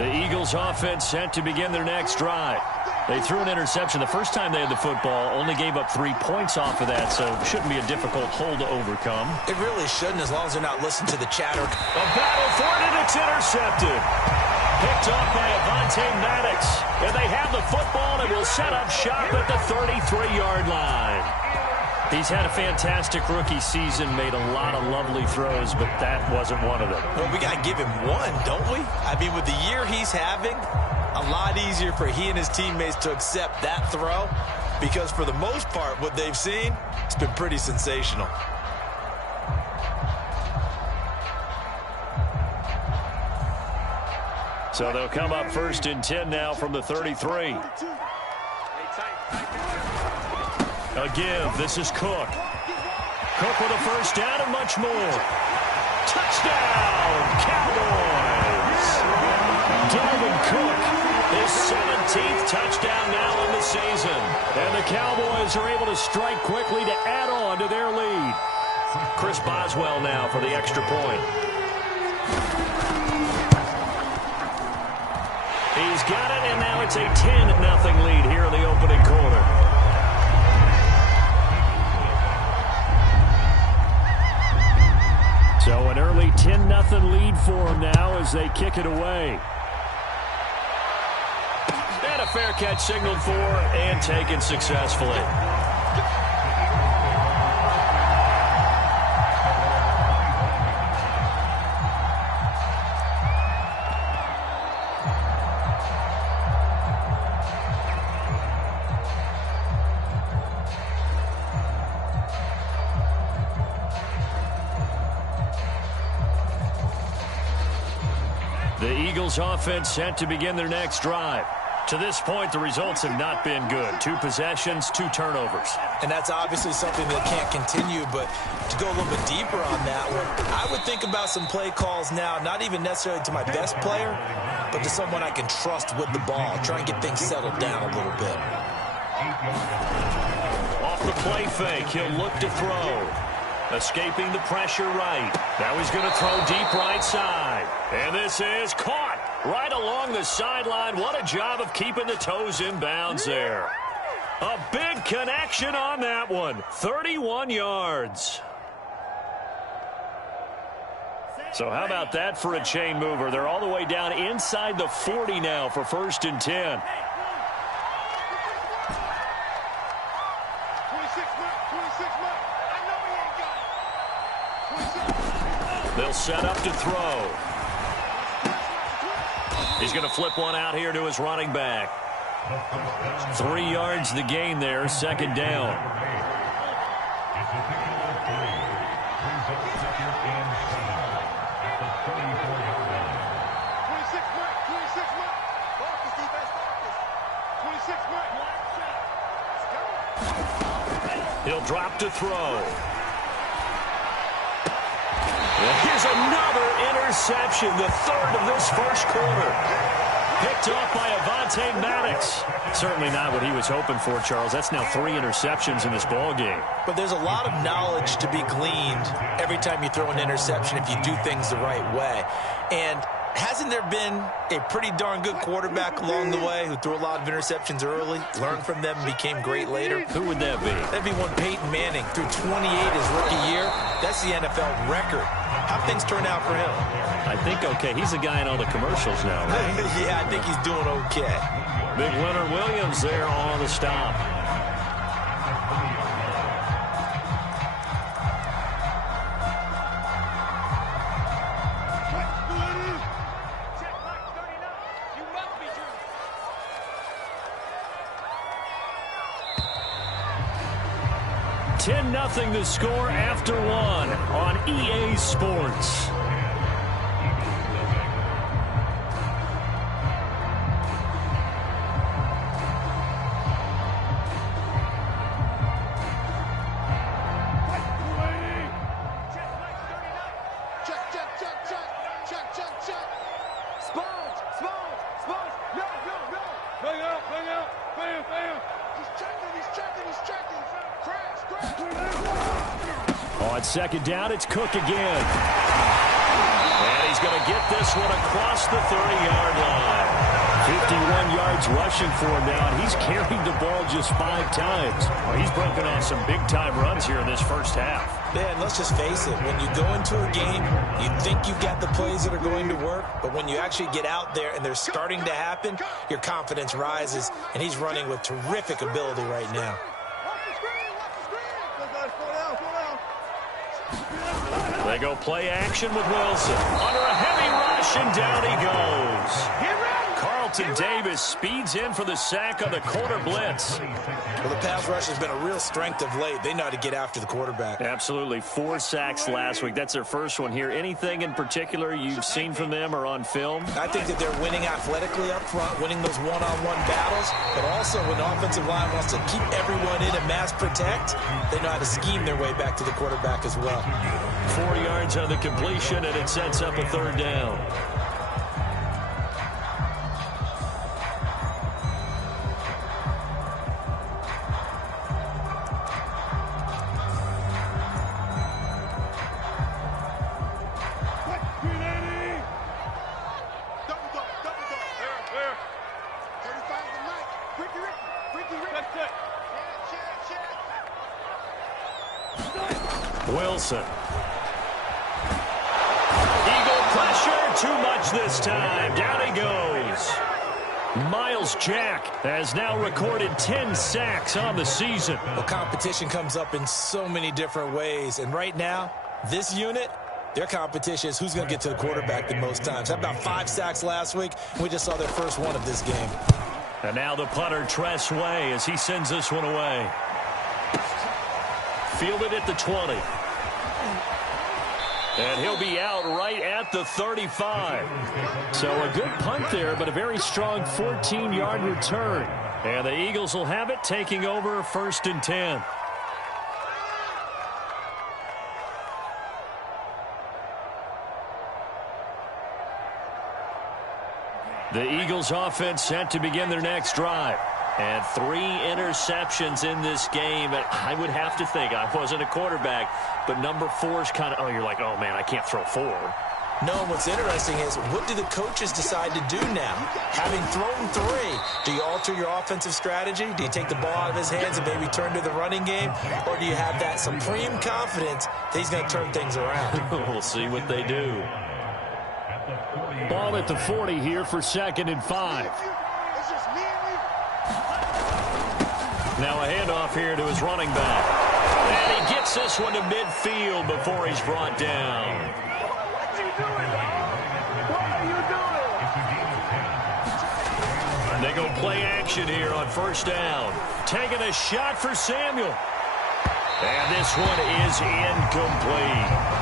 The Eagles offense set to begin their next drive. They threw an interception the first time they had the football, only gave up 3 points off of that, so it shouldn't be a difficult hole to overcome. It really shouldn't, as long as they're not listening to the chatter. A battle for it, and it's intercepted. Picked off by Avonte Maddox. And they have the football and will set up shop at the 33-yard line. He's had a fantastic rookie season, made a lot of lovely throws, but that wasn't one of them. Well, we got to give him one, don't we? I mean, with the year he's having, a lot easier for he and his teammates to accept that throw, because for the most part, what they've seen, it's been pretty sensational. So they'll come up 1st and 10 now from the 33. Again, this is Cook. Cook with a first down and much more. Touchdown, Cowboys! Dalvin Cook, his 17th touchdown now in the season. And the Cowboys are able to strike quickly to add on to their lead. Chris Boswell now for the extra point. He's got it, and now it's a 10-0 lead here in the opening quarter. So an early 10-0 lead for them now as they kick it away. And a fair catch signaled for and taken successfully. The Eagles offense set to begin their next drive. To this point, the results have not been good. 2 possessions, 2 turnovers. And that's obviously something that can't continue, but to go a little bit deeper on that one, I would think about some play calls now, not even necessarily to my best player, but to someone I can trust with the ball. Try and get things settled down a little bit. Off the play fake, he'll look to throw. Escaping the pressure right. Now he's going to throw deep right side. And this is caught right along the sideline. What a job of keeping the toes in bounds there. A big connection on that one. 31 yards. So how about that for a chain mover? They're all the way down inside the 40 now for 1st and 10. They'll set up to throw. He's going to flip one out here to his running back. 3 yards the gain there, 2nd down. He'll drop to throw. Here's another interception, the 3rd of this first quarter. Picked off by Avonte Maddox. Certainly not what he was hoping for, Charles. That's now 3 interceptions in this ball game. But there's a lot of knowledge to be gleaned every time you throw an interception if you do things the right way. And hasn't there been a pretty darn good quarterback along the way who threw a lot of interceptions early, learned from them, and became great later? Who would that be? That'd be one Peyton Manning. Threw 28 his rookie year. That's the NFL record. How'd things turn out for him? I think okay. He's a guy in all the commercials now, right? Yeah, I think he's doing okay. Big Leonard Williams there on the stop. Nothing to score after 1 on EA Sports. On 2nd down, it's Cook again. And he's going to get this one across the 30-yard line. 51 yards rushing for him now, and he's carried the ball just 5 times. Well, he's broken off some big-time runs here in this first half. Man, let's just face it. When you go into a game, you think you've got the plays that are going to work, but when you actually get out there and they're starting to happen, your confidence rises, and he's running with terrific ability right now. They go play action with Wilson. Under a heavy rush, and down he goes. Carlton Davis speeds in for the sack on the corner blitz. Well, the pass rush has been a real strength of late. They know how to get after the quarterback. Absolutely. 4 sacks last week. That's their first one here. Anything in particular you've seen from them or on film? I think that they're winning athletically up front, winning those one-on-one battles, but also when the offensive line wants to keep everyone in and mass protect, they know how to scheme their way back to the quarterback as well. 4 yards on the completion, and it sets up a 3rd down. Wilson. Eagle pressure, too much this time. Down he goes. Miles Jack has now recorded 10 sacks on the season. Well, competition comes up in so many different ways, and right now, this unit, their competition is who's going to get to the quarterback the most times. Had about 5 sacks last week, and we just saw their first one of this game. And now the punter, Tress Way, as he sends this one away. Fielded at the 20. And he'll be out right at the 35. So a good punt there, but a very strong 14-yard return. And the Eagles will have it, taking over 1st and 10. The Eagles offense set to begin their next drive. And 3 interceptions in this game. I would have to think, I wasn't a quarterback, but number 4 is kind of, you're like, oh, man, I can't throw 4. No, what's interesting is, what do the coaches decide to do now? Having thrown 3, do you alter your offensive strategy? Do you take the ball out of his hands and maybe turn to the running game? Or do you have that supreme confidence that he's going to turn things around? We'll see what they do. Ball at the 40 here for 2nd and 5. Now a handoff here to his running back. And he gets this one to midfield before he's brought down. What you doing, dog? What are you doing? They go play action here on 1st down. Taking a shot for Samuel. And this one is incomplete.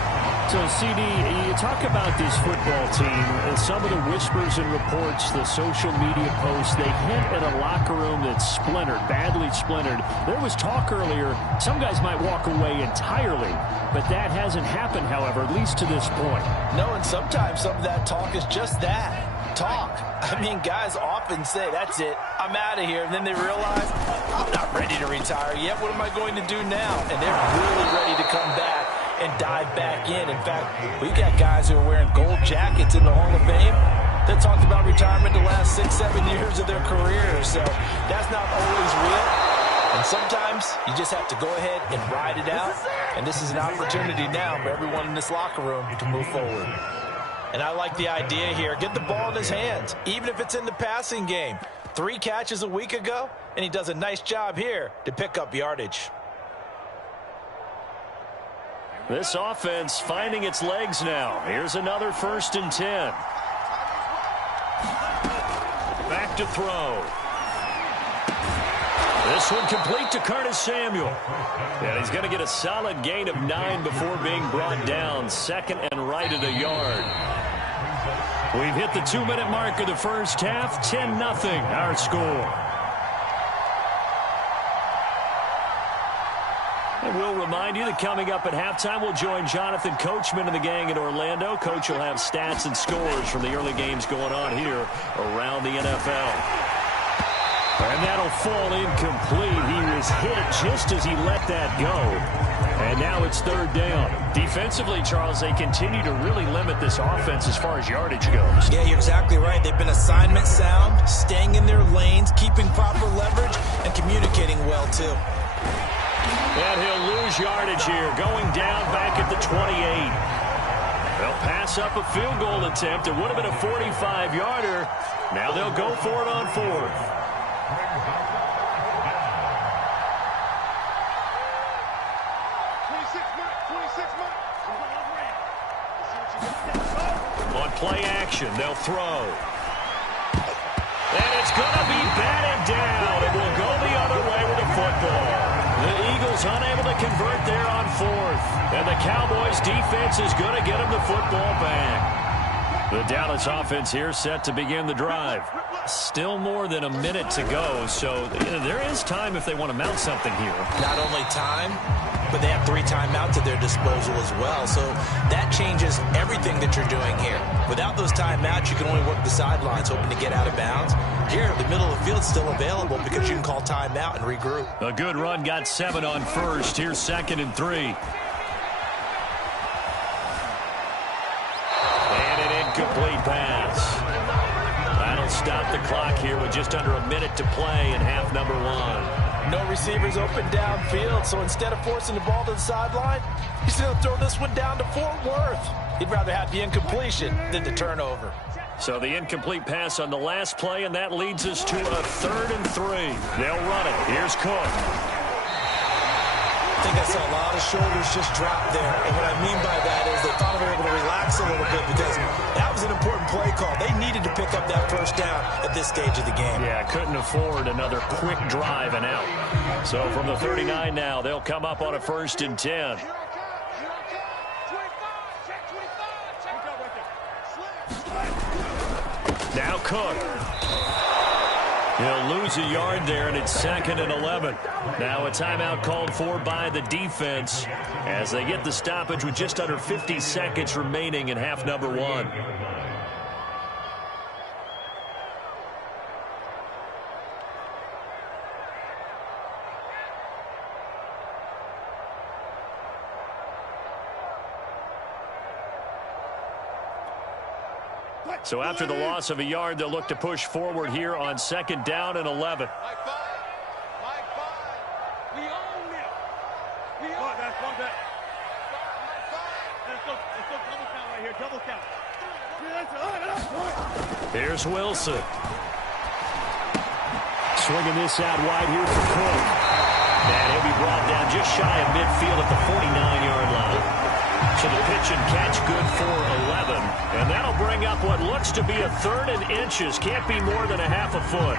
So, CD, you talk about this football team and some of the whispers and reports, the social media posts, they hint at a locker room that's splintered, badly splintered. There was talk earlier, some guys might walk away entirely, but that hasn't happened, however, at least to this point. No, and sometimes some of that talk is just that, talk. I mean, guys often say, that's it, I'm out of here, and then they realize, I'm not ready to retire yet, what am I going to do now? And they're really ready to come back and dive back in. In fact, we've got guys who are wearing gold jackets in the Hall of Fame that talked about retirement the last 6-7 years of their careers. So that's not always real. And sometimes you just have to go ahead and ride it out. And this is an opportunity now for everyone in this locker room to move forward. And I like the idea here. Get the ball in his hands, even if it's in the passing game. 3 catches a week ago, and he does a nice job here to pick up yardage. This offense finding its legs now. Here's another 1st and 10. Back to throw. This one complete to Curtis Samuel. And he's going to get a solid gain of 9 before being brought down. 2nd and right at a yard. We've hit the 2-minute mark of the first half. 10-0 our score. And we'll remind you that coming up at halftime, we'll join Jonathan Coachman and the gang in Orlando. Coach will have stats and scores from the early games going on here around the NFL. And that'll fall incomplete. He was hit just as he let that go. And now it's third down. Defensively, Charles, they continue to really limit this offense as far as yardage goes. Yeah, you're exactly right. They've been assignment sound, staying in their lanes, keeping proper leverage, and communicating well, too. And he'll lose yardage here, going down back at the 28. They'll pass up a field goal attempt. It would have been a 45-yarder. Now they'll go for it on fourth. On play action, they'll throw. And it's going to be batted down. It will go the other way with the football. The Eagles unable to convert there on fourth. And the Cowboys defense is going to get them the football back. The Dallas offense here set to begin the drive. Still more than a minute to go, so there is time if they want to mount something here. Not only time, but they have 3 timeouts at their disposal as well. So that changes everything that you're doing here. Without those timeouts, you can only work the sidelines, hoping to get out of bounds. Here, the middle of the field is still available because you can call timeout and regroup. A good run got 7 on first. Here's 2nd and 3. And an incomplete pass. That'll stop the clock here with just under a minute to play in half number 1. No receivers open downfield, so instead of forcing the ball to the sideline, he's going to throw this one down to Fort Worth. He'd rather have the incompletion than the turnover. So the incomplete pass on the last play, and that leads us to a 3rd and 3. They'll run it. Here's Cook. I think I saw a lot of shoulders just drop there, and what I mean by that is they thought they were able to relax a little bit because that was an important play call. They needed to pick up that first down at this stage of the game. Yeah, couldn't afford another quick drive and out. So from the 39 now, they'll come up on a 1st and 10. Now Cook. He'll lose a yard there, and it's 2nd and 11. Now a timeout called for by the defense as they get the stoppage with just under 50 seconds remaining in half number 1. So after the loss of a yard, they'll look to push forward here on 2nd down and 11. Mike 5. We own it. We own it. That's one back. Let's go double count right here. Double count. Here's Wilson. Swinging this out wide here for Cook. And he'll be brought down just shy of midfield at the 49-yard line. So the pitch and catch good for 11. And that'll bring up what looks to be a 3rd and inches. Can't be more than a half a foot.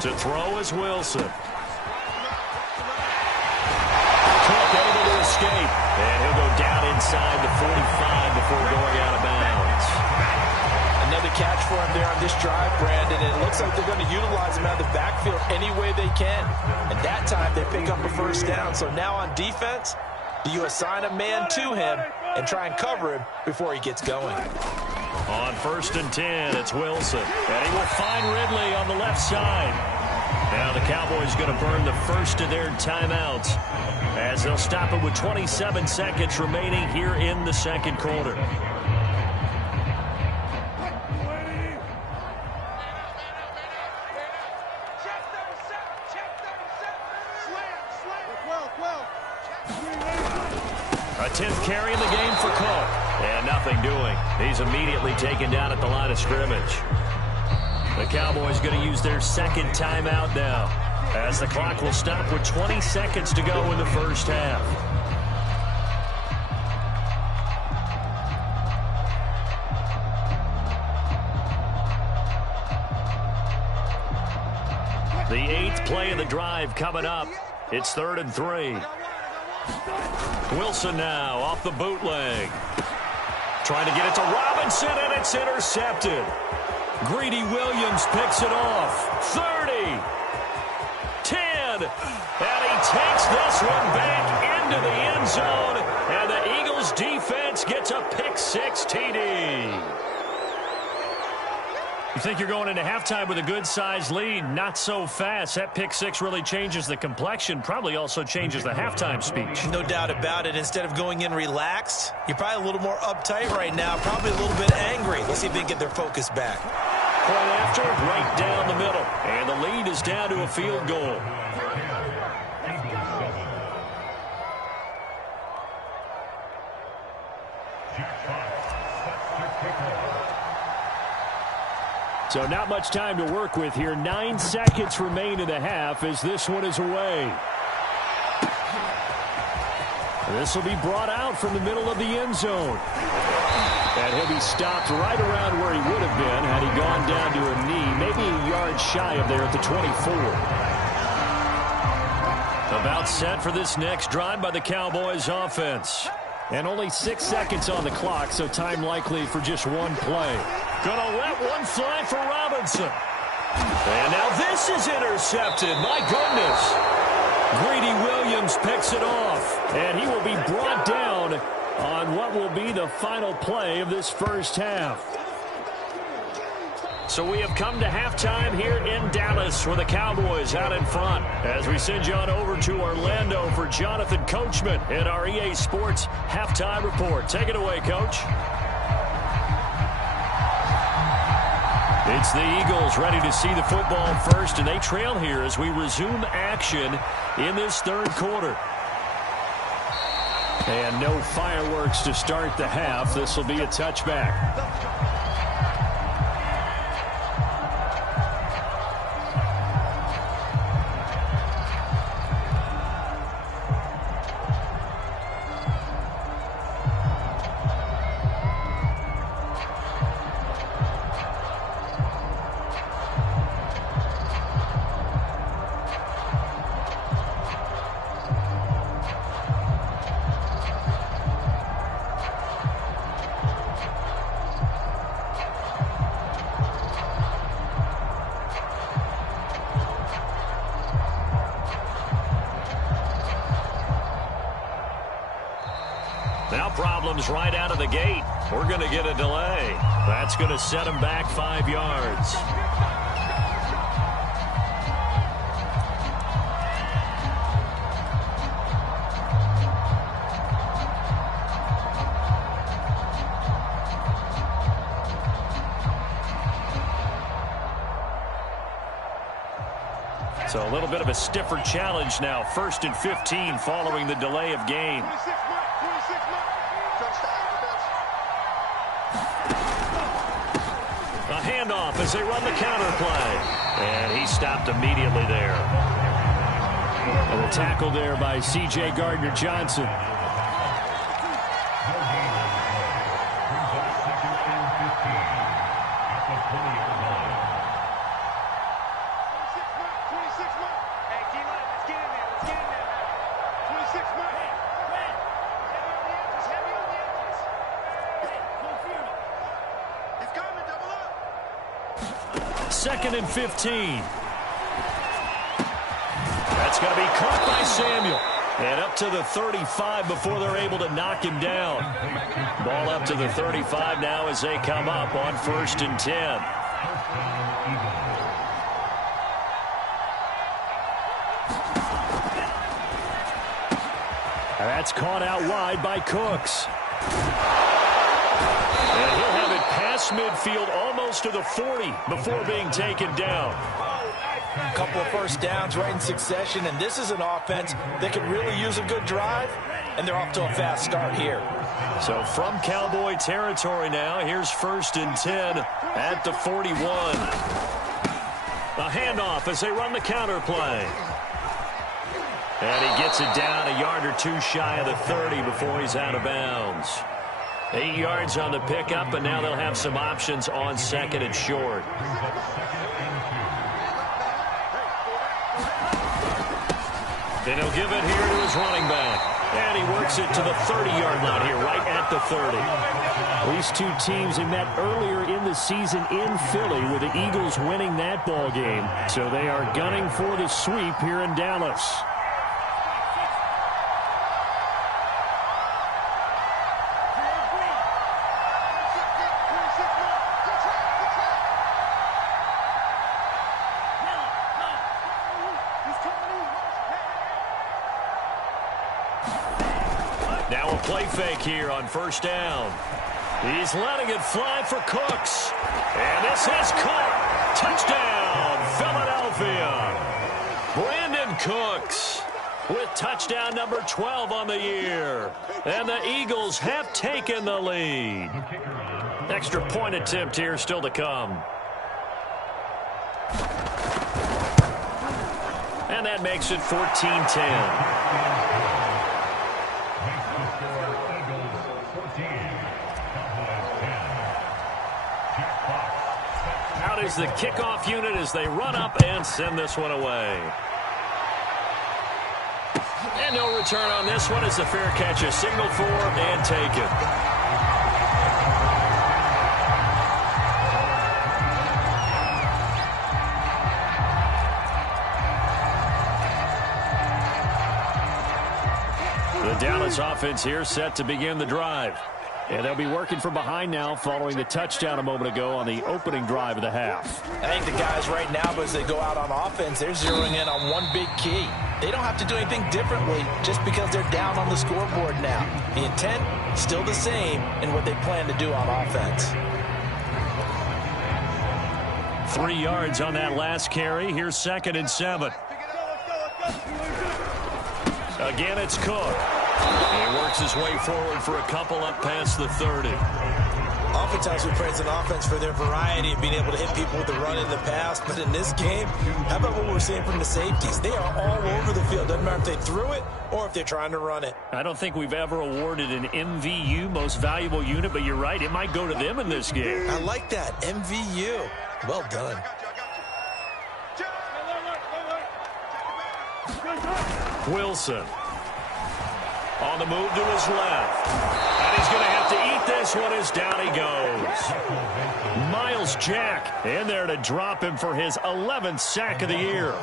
To throw is Wilson. Cook able to escape. And he'll go down inside the 45 before going out of bounds. Another catch for him there on this drive, Brandon, and it looks like they're going to utilize him out of the backfield any way they can. And that time they pick up a 1st down. So now on defense, do you assign a man to him and try and cover him before he gets going? On 1st and 10, it's Wilson. And he will find Ridley on the left side. Now the Cowboys going to burn the first of their timeouts as they'll stop it with 27 seconds remaining here in the 2nd quarter. A 10th carry in the game for Cook. And nothing doing. He's immediately taken down at the line of scrimmage. The Cowboys going to use their 2nd timeout now as the clock will stop with 20 seconds to go in the first half. The 8th play of the drive coming up. It's 3rd and 3. Wilson now off the bootleg. Trying to get it to Robinson, and it's intercepted. Greedy Williams picks it off. 30. 10. And he takes this one back into the end zone. And the Eagles defense gets a pick-6 TD. You think you're going into halftime with a good-sized lead? Not so fast. That pick-6 really changes the complexion, probably also changes the halftime speech. No doubt about it. Instead of going in relaxed, you're probably a little more uptight right now, probably a little bit angry. Let's see if they can get their focus back. Point after, right down the middle. And the lead is down to a field goal. So not much time to work with here. 9 seconds remain in the half as this one is away. This will be brought out from the middle of the end zone. And he'll be stopped right around where he would have been had he gone down to a knee, maybe a yard shy of there at the 24. About set for this next drive by the Cowboys offense. And only 6 seconds on the clock, so time likely for just one play. Gonna let one fly for Robinson. And now this is intercepted. My goodness. Greedy Williams picks it off. And he will be brought down on what will be the final play of this first half. So we have come to halftime here in Dallas with the Cowboys out in front. As we send you on over to Orlando for Jonathan Coachman in our EA Sports Halftime Report. Take it away, Coach. It's the Eagles ready to see the football first, and they trail here as we resume action in this third quarter. And no fireworks to start the half. This will be a touchback. Now problems right out of the gate. We're going to get a delay. That's going to set them back 5 yards. So a little bit of a stiffer challenge now. 1st and 15 following the delay of game. A handoff as they run the counter play. And he stopped immediately there. And a tackle there by C.J. Gardner-Johnson. Second and 15. That's going to be caught by Samuel. And up to the 35 before they're able to knock him down. Ball up to the 35 now as they come up on 1st and 10. That's caught out wide by Cooks. And he'll have it past midfield almost to the 40 before being taken down. A couple of first downs right in succession, and this is an offense that could really use a good drive, and they're off to a fast start here. So from Cowboy territory now, here's 1st and 10 at the 41. A handoff as they run the counter play. And he gets it down a yard or two shy of the 30 before he's out of bounds. 8 yards on the pickup, and now they'll have some options on 2nd and short. Then he'll give it here to his running back. And he works it to the 30-yard line here, right at the 30. These two teams they met earlier in the season in Philly with the Eagles winning that ball game. So they are gunning for the sweep here in Dallas. Now a play fake here on first down. He's letting it fly for Cooks. And this is caught. Touchdown, Philadelphia. Brandon Cooks with touchdown number 12 on the year. And the Eagles have taken the lead. Extra point attempt here still to come. And that makes it 14-10. Out is the kickoff unit as they run up and send this one away. And no return on this one as the fair catch is signaled for and taken. The Dallas offense here set to begin the drive. And they'll be working from behind now following the touchdown a moment ago on the opening drive of the half. I think the guys right now, as they go out on offense, they're zeroing in on one big key. They don't have to do anything differently just because they're down on the scoreboard now. The intent, still the same in what they plan to do on offense. 3 yards on that last carry. Here's 2nd and 7. Again, it's Cook. He works his way forward for a couple up past the 30. Oftentimes we praise an offense for their variety of being able to hit people with the run in the pass. But in this game, how about what we're seeing from the safeties? They are all over the field. Doesn't matter if they threw it or if they're trying to run it. I don't think we've ever awarded an MVU, most valuable unit, but you're right. It might go to them in this game. I like that. MVU. Well done. Wilson. On the move to his left. And he's going to have to eat this one as down he goes. Miles Jack in there to drop him for his 11th sack of the year.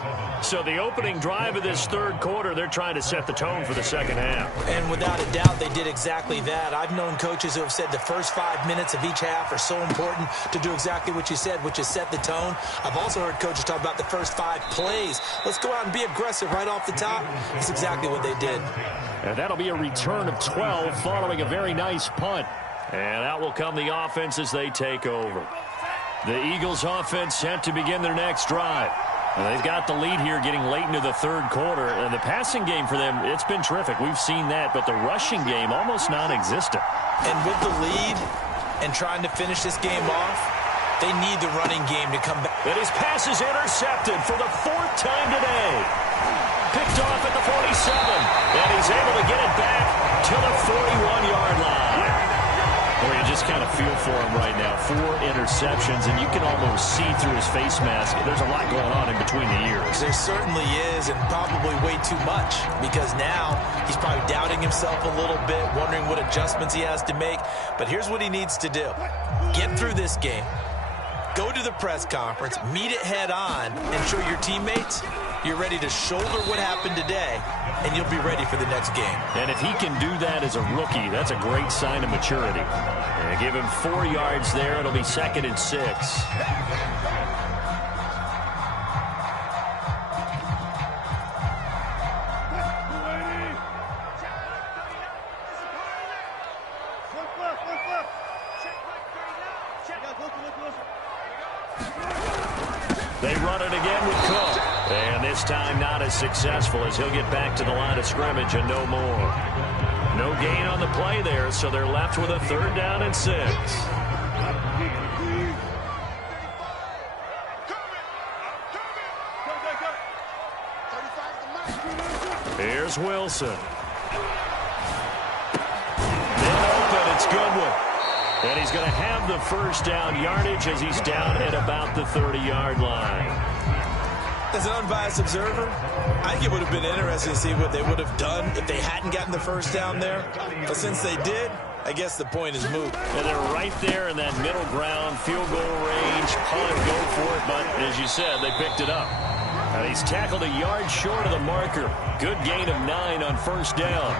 So the opening drive of this third quarter, they're trying to set the tone for the second half. And without a doubt, they did exactly that. I've known coaches who have said the first 5 minutes of each half are so important to do exactly what you said, which is set the tone. I've also heard coaches talk about the first 5 plays. Let's go out and be aggressive right off the top. That's exactly what they did. And that'll be a return of 12 following a very nice punt. And out will come the offense as they take over. The Eagles offense set to begin their next drive. And they've got the lead here getting late into the third quarter. And the passing game for them, it's been terrific. We've seen that. But the rushing game, almost non-existent. And with the lead and trying to finish this game off, they need the running game to come back. And his pass is intercepted for the 4th time today. Picked off at the 47. And he's able to get it back to the 41-yard line. Well, you just kind of feel for him right now. 4 interceptions, and you can almost see through his face mask. There's a lot going on in between the ears. There certainly is, and probably way too much, because now he's probably doubting himself a little bit, wondering what adjustments he has to make. But here's what he needs to do. Get through this game. Go to the press conference, meet it head on, and show your teammates you're ready to shoulder what happened today, and you'll be ready for the next game. And if he can do that as a rookie, that's a great sign of maturity. And give him 4 yards there. It'll be 2nd and 6. They run it again with Cook. And this time not as successful as he'll get back to the line of scrimmage and no more. No gain on the play there, so they're left with a 3rd down and 6. Here's Wilson. Then open, it's Goodwin. And he's going to have the first down yardage as he's down at about the 30-yard line. As an unbiased observer, I think it would have been interesting to see what they would have done if they hadn't gotten the first down there. But since they did, I guess the point is moot. And they're right there in that middle ground, field goal range, punt, go for it. But as you said, they picked it up. And he's tackled a yard short of the marker. Good gain of 9 on first down.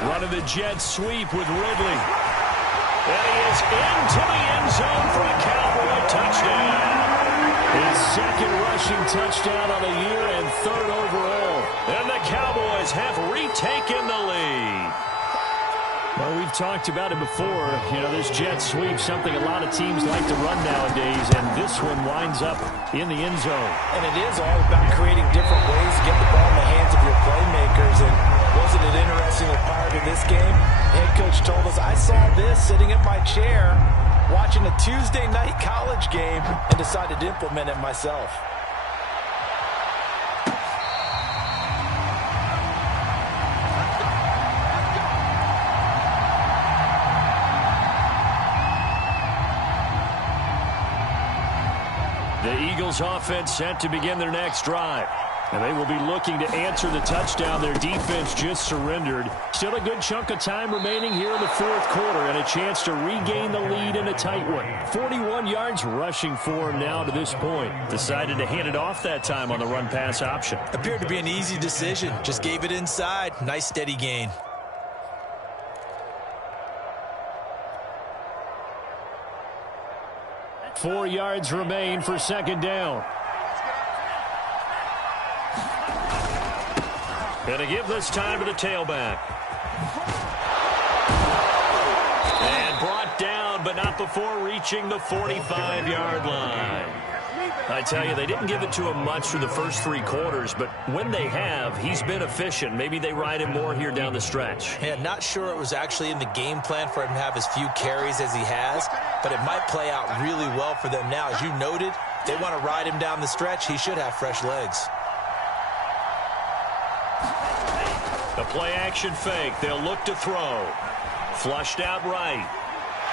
Running the jet sweep with Ridley. And he is into the end zone for a Cowboy touchdown. His second rushing touchdown on the year and third overall. And the Cowboys have retaken the lead. Well, we've talked about it before. You know, this jet sweep, something a lot of teams like to run nowadays, and this one winds up in the end zone. And it is all about creating different ways to get the ball in the hands of your playmakers. And wasn't it interesting that prior to this game, head coach told us, I saw this sitting in my chair watching a Tuesday night college game and decided to implement it myself. The Eagles offense set to begin their next drive. And they will be looking to answer the touchdown their defense just surrendered. Still a good chunk of time remaining here in the fourth quarter and a chance to regain the lead in a tight one. 41 yards rushing for him now to this point. Decided to hand it off that time on the run-pass option. Appeared to be an easy decision. Just gave it inside. Nice steady gain. Four yards remain for second down. And to give this time to the tailback. And brought down, but not before reaching the 45-yard line. I tell you, they didn't give it to him much through the first 3 quarters, but when they have, he's been efficient. Maybe they ride him more here down the stretch. Yeah, not sure it was actually in the game plan for him to have as few carries as he has, but it might play out really well for them now. As you noted, if they want to ride him down the stretch, he should have fresh legs. The play-action fake. They'll look to throw. Flushed out right.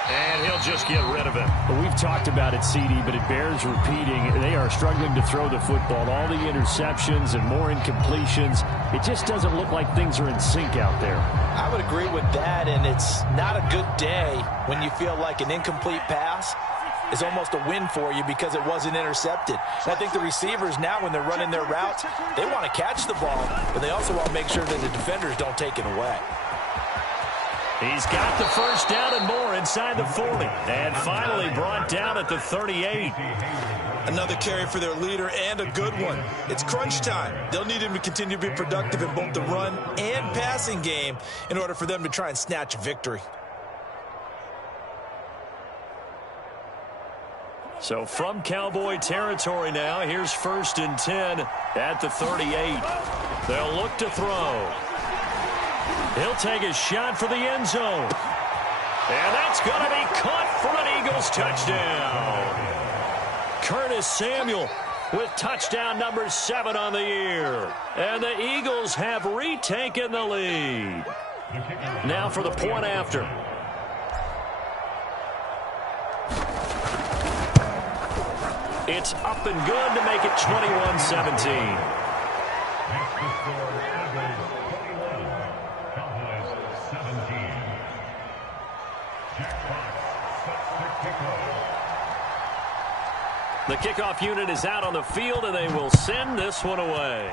And he'll just get rid of it. Well, we've talked about it, CD, but it bears repeating. They are struggling to throw the football. All the interceptions and more incompletions. It just doesn't look like things are in sync out there. I would agree with that, and it's not a good day when you feel like an incomplete pass is almost a win for you because it wasn't intercepted. And I think the receivers now, when they're running their routes, they want to catch the ball, but they also want to make sure that the defenders don't take it away. He's got the first down and more inside the 40. And finally brought down at the 38. Another carry for their leader and a good one. It's crunch time. They'll need him to continue to be productive in both the run and passing game in order for them to try and snatch a victory. So from Cowboy territory now, here's 1st and 10 at the 38. They'll look to throw. He'll take a shot for the end zone. And that's going to be caught for an Eagles touchdown. Curtis Samuel with touchdown number 7 on the year. And the Eagles have retaken the lead. Now for the point after. It's up and good to make it 21-17. The kickoff unit is out on the field, and they will send this one away.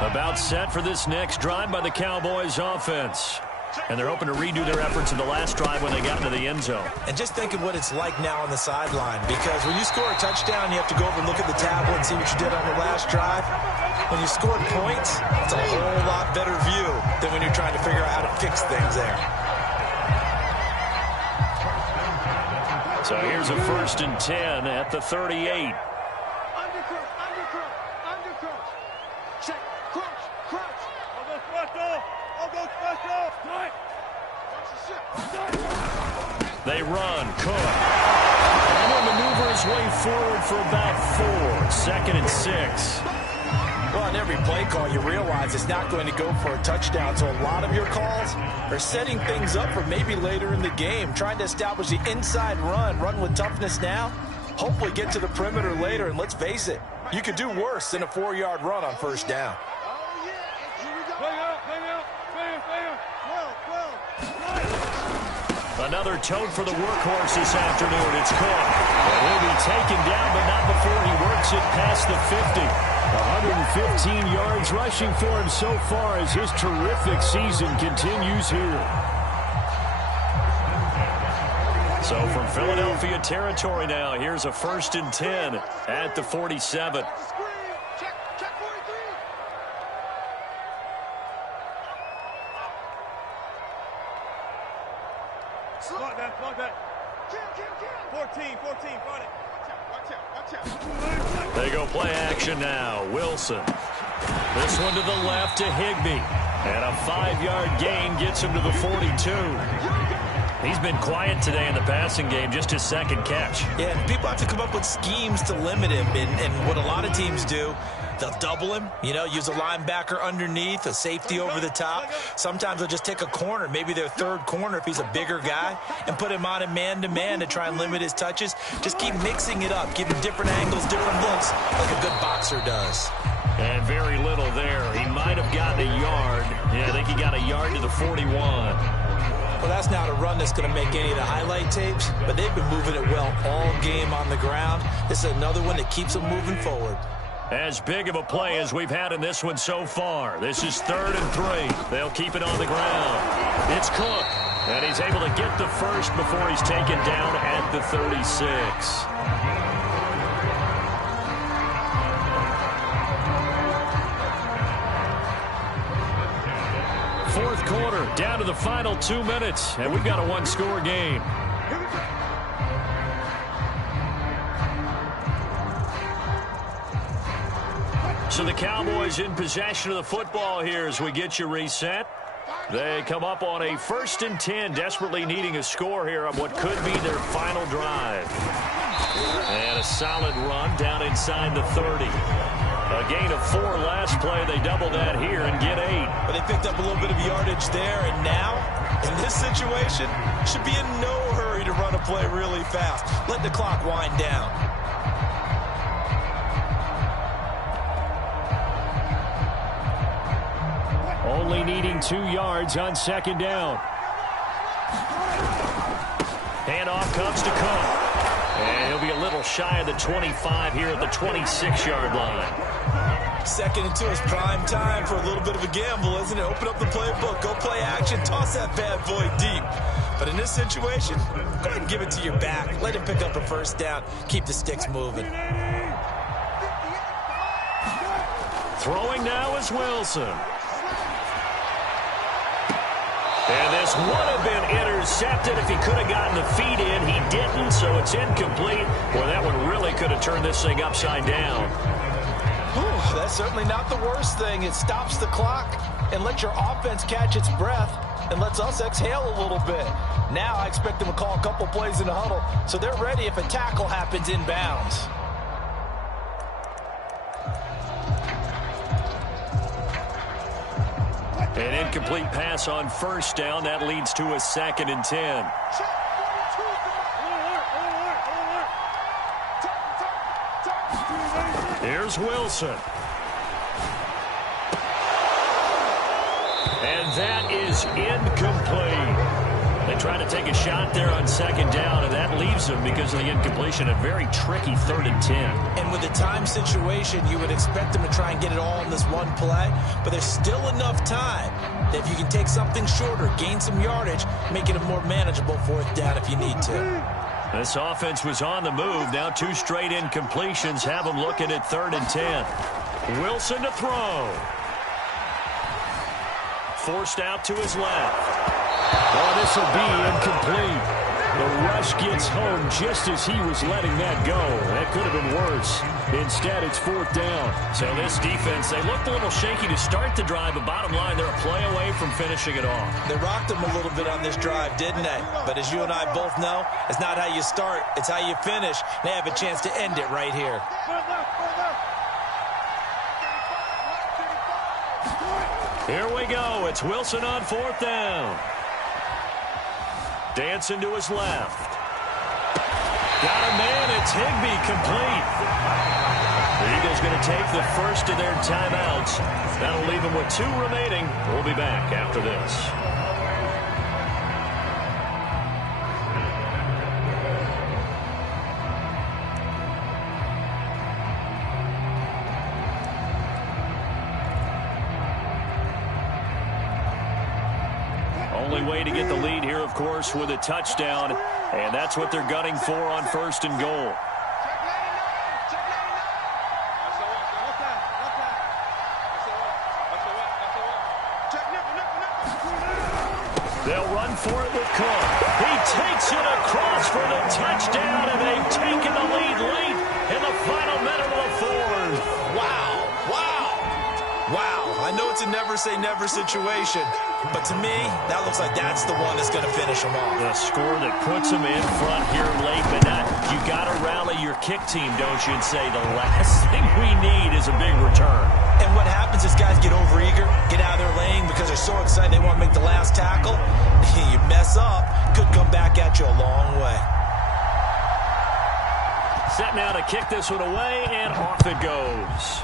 About set for this next drive by the Cowboys offense. And they're hoping to redo their efforts in the last drive when they got into the end zone. And just think of what it's like now on the sideline, because when you score a touchdown, you have to go over and look at the tablet and see what you did on the last drive. When you scored points, it's a whole lot better view than when you're trying to figure out how to fix things there. So here's a 1st and 10 at the 38. They run. Cook. And he'll maneuver his way forward for about 4. 2nd and 6. Well, on every play call, you realize it's not going to go for a touchdown. So a lot of your calls are setting things up for maybe later in the game, trying to establish the inside run with toughness now, hopefully get to the perimeter later. And let's face it, you could do worse than a 4-yard run on 1st down. Another tote for the workhorse this afternoon. It's Cook. And he'll be taken down, but not before he works it past the 50. 115 yards rushing for him so far as his terrific season continues here. So from Philadelphia territory now, here's a 1st and 10 at the 47. Block that. 14, find it. Watch out. They go play action now. Wilson. This one to the left to Higbee. And a 5-yard gain gets him to the 42. He's been quiet today in the passing game, just his 2nd catch. Yeah, people have to come up with schemes to limit him. And what a lot of teams do, they'll double him, use a linebacker underneath, a safety over the top. Sometimes they'll just take a corner, maybe their 3rd corner if he's a bigger guy, and put him on a man-to-man to try and limit his touches. Just keep mixing it up, give him different angles, different looks, like a good boxer does. And very little there. He might have gotten a yard. Yeah, I think he got a yard to the 41. Well, that's not a run that's going to make any of the highlight tapes, but they've been moving it well all game on the ground. This is another one that keeps them moving forward. As big of a play as we've had in this one so far. This is 3rd and 3. They'll keep it on the ground. It's Cook, and he's able to get the first before he's taken down at the 36. Fourth quarter, down to the final 2 minutes, and we've got a 1-score game. So the Cowboys in possession of the football here as we get you reset. They come up on a 1st and 10, desperately needing a score here on what could be their final drive. And a solid run down inside the 30. A gain of 4 last play. They double that here and get 8. But they picked up a little bit of yardage there, and now, in this situation, should be in no hurry to run a play really fast. Let the clock wind down. Only needing 2 yards on 2nd down. Handoff comes to Cook. And he'll be a little shy of the 25 here at the 26-yard line. 2nd and 2 is prime time for a little bit of a gamble, isn't it? Open up the playbook, go play action, toss that bad boy deep. But in this situation, go ahead and give it to your back. Let him pick up a 1st down. Keep the sticks moving. Throwing now is Wilson. And this would have been intercepted if he could have gotten the feet in. He didn't, so it's incomplete. Boy, that one really could have turned this thing upside down. Whew, that's certainly not the worst thing. It stops the clock and lets your offense catch its breath and lets us exhale a little bit. Now I expect them to call a couple plays in the huddle, so they're ready if a tackle happens inbounds. An incomplete pass on 1st down. That leads to a 2nd and 10. Here's Wilson. And that is incomplete. They try to take a shot there on 2nd down, and that leaves them because of the incompletion. A very tricky 3rd and 10. And with the time situation, you would expect them to try and get it all in this one play, but there's still enough time that if you can take something shorter, gain some yardage, make it a more manageable 4th down if you need to. This offense was on the move. Now 2 straight incompletions have them looking at 3rd and 10. Wilson to throw. Forced out to his left. Oh, this will be incomplete. The rush gets home just as he was letting that go. That could have been worse. Instead, it's 4th down. So this defense, they looked a little shaky to start the drive, but bottom line, they're a play away from finishing it off. They rocked them a little bit on this drive, didn't they? But as you and I both know, it's not how you start, it's how you finish. They have a chance to end it right here. Here we go. It's Wilson on 4th down. Dancing to his left. Got a man. It's Higbee, complete. The Eagles going to take the first of their timeouts. That'll leave them with 2 remaining. We'll be back after this. Only way to get the lead here, of course, with a touchdown, and that's what they're gunning for on 1st and goal. They'll run for it with Cook. He takes it across for the touchdown, and they've taken the lead late in the final minute of the 4th. Wow, wow, wow. I know it's a never-say-never situation, but to me, that looks like that's the one that's going to finish them off. The score that puts them in front here late, but you got to rally your kick team, don't you, and say the last thing we need is a big return. And what happens is guys get overeager, get out of their lane because they're so excited they want to make the last tackle. You mess up, could come back at you a long way. Set now to kick this one away, and off it goes.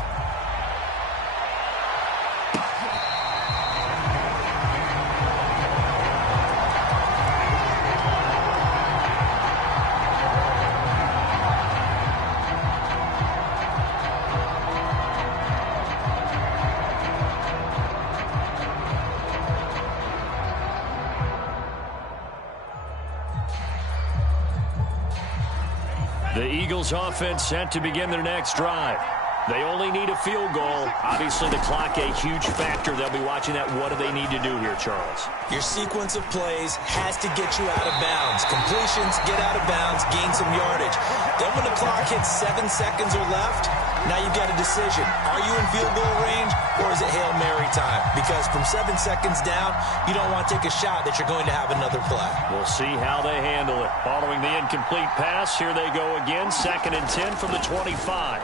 The Eagles offense set to begin their next drive. They only need a field goal. Obviously, the clock a huge factor. They'll be watching that. What do they need to do here, Charles? Your sequence of plays has to get you out of bounds. Completions, get out of bounds, gain some yardage. Then when the clock hits 7 seconds or left, now you've got a decision. Are you in field goal range, or is it Hail Mary time? Because from 7 seconds down, you don't want to take a shot that you're going to have another play. We'll see how they handle it. Following the incomplete pass, here they go again. 2nd and 10 from the 25.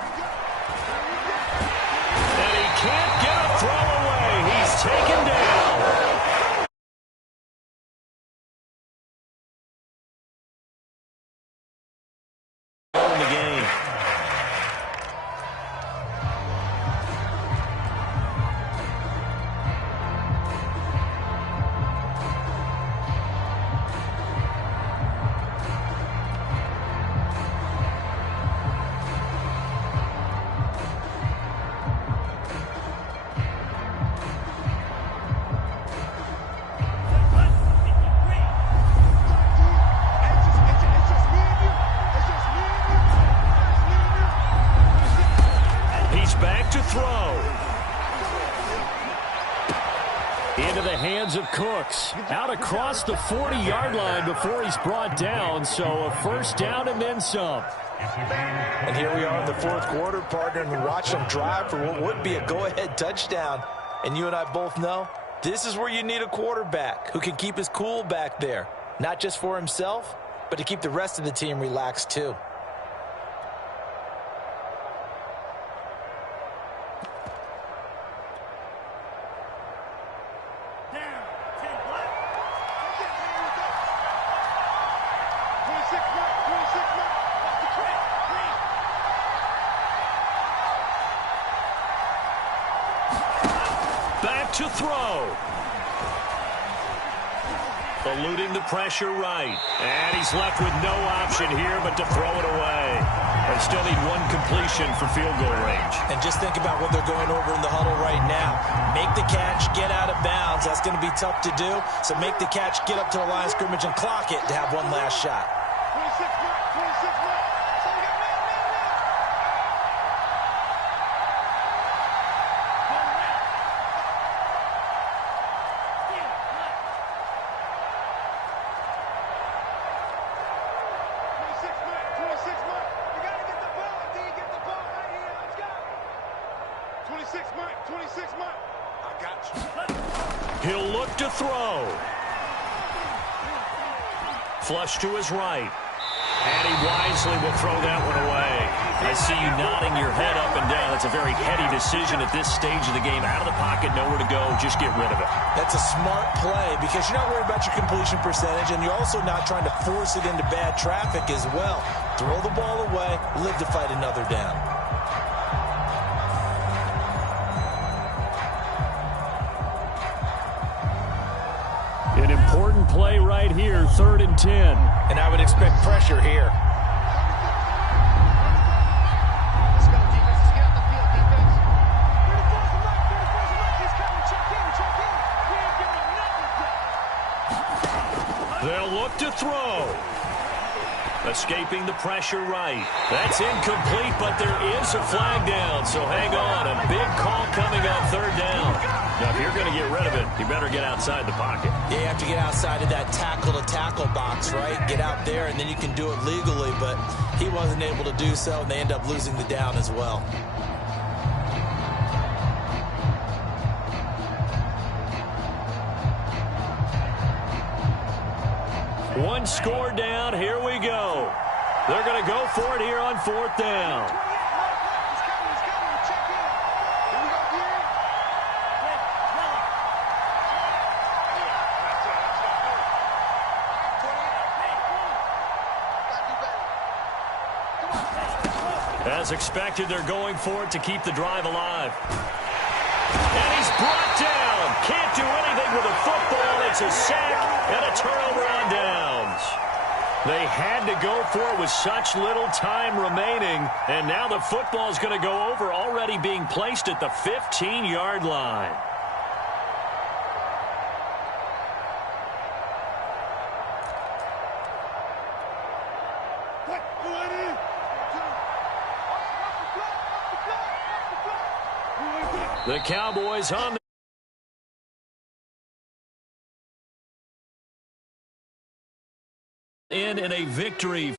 And he can't get a throw away. He's taken down. In the game. Into the hands of Cooks. Out across the 40-yard line before he's brought down. So a 1st down and then some. And here we are in the 4th quarter, partner, and we watch them drive for what would be a go-ahead touchdown. And you and I both know this is where you need a quarterback who can keep his cool back there. Not just for himself, but to keep the rest of the team relaxed too. To throw. Eluding the pressure right. And he's left with no option here but to throw it away. They still need 1 completion for field goal range. And just think about what they're going over in the huddle right now. Make the catch, get out of bounds. That's going to be tough to do. So make the catch, get up to the line of scrimmage, and clock it to have one last shot. 26 minutes. 6 months. I got you. He'll look to throw. Flush to his right. And he wisely will throw that one away. I see you nodding your head up and down. That's a very heady decision at this stage of the game. Out of the pocket, nowhere to go. Just get rid of it. That's a smart play because you're not worried about your completion percentage, and you're also not trying to force it into bad traffic as well. Throw the ball away, live to fight another down. An important play right here, 3rd and 10. And I would expect pressure here. Let's go, defense. Let's get out the field, defense. 34's the right. 34's the right. He's coming. Check in. Check in. We ain't giving him nothing. They'll look to throw. Escaping the pressure right. That's incomplete, but there is a flag down, so hang on. A big call coming on 3rd down. Now, if you're going to get rid of it, you better get outside the pocket. Yeah, you have to get outside of that tackle-to-tackle box, right? Get out there, and then you can do it legally, but he wasn't able to do so, and they end up losing the down as well. One score down. Here we go. They're going to go for it here on 4th down. He's coming. He's coming. Check in. Here we go, D. As expected, they're going for it to keep the drive alive. And he's brought down. Can't do anything with a football. It's a sack and a turnover on downs. They had to go for it with such little time remaining. And now the football is going to go over, already being placed at the 15-yard line. The Cowboys on in a victory.